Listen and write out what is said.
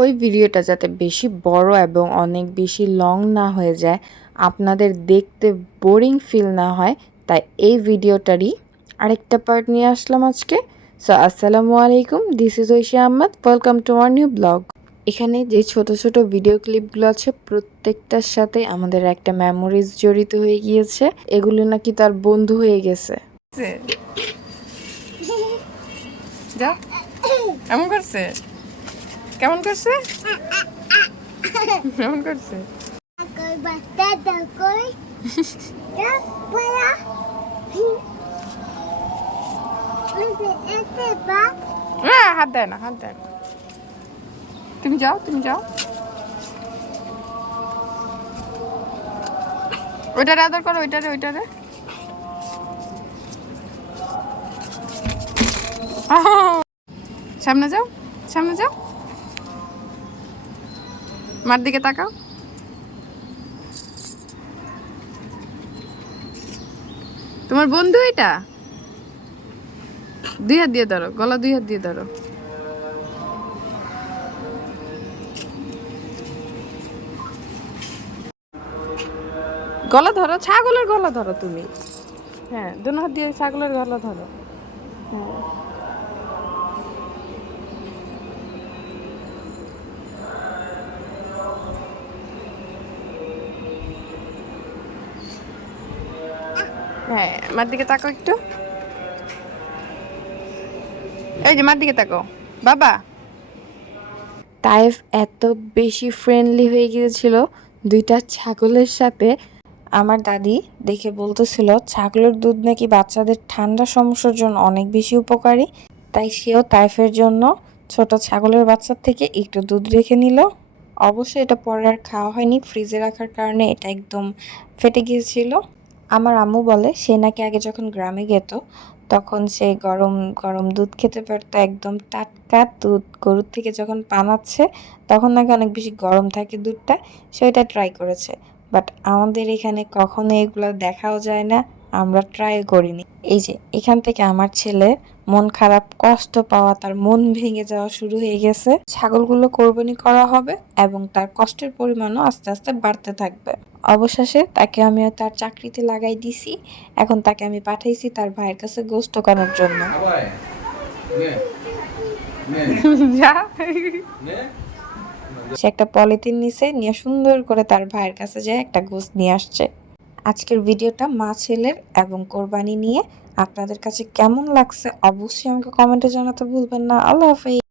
ওই ভিডিওটা যাতে বেশি বড় এবং অনেক বেশি লং না হয়ে যায়, আপনাদের দেখতে বোরিং ফিল না হয়, তাই এই ভিডিওটারই আরেকটা পার্ট নিয়ে আসলাম আজকে। সো আসসালামু আলাইকুম, this is Aishi Ahmed, welcome to our new blog. এখানে যে ছোট ছোট ভিডিও ক্লিপগুলো আছে প্রত্যেকটার সাথে আমাদের একটা মেমোরিজ জড়িত হয়ে গিয়েছে। এগুলো নাকি তার বন্ধু হয়ে গেছে। যা এমন করছে, কেমন করছে, কেমন করছে? হাত দেয় না, হাত দেয় না। তুমি যাও, তুমি যাও। ওইটারে আদর করো, ওইটারে, ওইটারে। সামনে যাও, সামনে যাও। মার দিকে তাকাও। তোমার বন্ধু এটা? দুই হাত দিয়ে ধরো, গলা দুই হাত দিয়ে ধরো। গলা ধরো, ছাগলের গলা ধরো তুমি। হ্যাঁ, দুনো হাত দিয়ে ছাগলের গলা ধরো। হ্যাঁ, হ্যাঁ, মার দিকে তাকাও একটু। এই যে মার দিকে তাকাও বাবা। তাইফ এত বেশি ফ্রেন্ডলি হয়ে গিয়েছিল দুইটা ছাগলের সাথে। আমার দাদি দেখে বলতেছিল ছাগলের দুধ নাকি বাচ্চাদের ঠান্ডা সমস্যার জন্য অনেক বেশি উপকারী, তাই সেও তাইফের জন্য ছোট ছাগলের বাচ্চার থেকে একটু দুধ রেখে নিল। অবশ্যই এটা পরে আর খাওয়া হয়নি, ফ্রিজে রাখার কারণে এটা একদম ফেটে গিয়েছিল। আমার আম্মু বলে সে নাকি আগে যখন গ্রামে যেত তখন সে গরম গরম দুধ খেতে পারতো, একদম টাটকা দুধ গরুর থেকে যখন পানাচ্ছে তখন নাকি অনেক বেশি গরম থাকে দুধটা। সে ওইটা ট্রাই করেছে, বাট আমাদের এখানে কখনো এগুলো দেখাও যায় না, আমরা ট্রাই করিনি। এই যে এখান থেকে আমার ছেলে মন খারাপ, কষ্ট পাওয়া, তার মন ভেঙে যাওয়া শুরু হয়ে গেছে। ছাগলগুলো কোরবানি করা হবে এবং তার কষ্টের পরিমাণও আস্তে আস্তে বাড়তে থাকবে। অবশেষে তাকে আমি তার চাকরিতে লাগাই দিছি। এখন তাকে আমি পাঠাইছি তার ভাইয়ের কাছে গোশত কাটার জন্য। সে একটা পলিথিন নিছে, নিয়ে সুন্দর করে তার ভাইয়ের কাছে যায় একটা গোশত নিয়ে আসছে। আজকের ভিডিওটা মা ছেলের এবং কোরবানি নিয়ে আপনাদের কাছে কেমন লাগছে অবশ্যই আমাকে কমেন্টে জানাতে ভুলবেন না। আল্লাহ হাফেজ।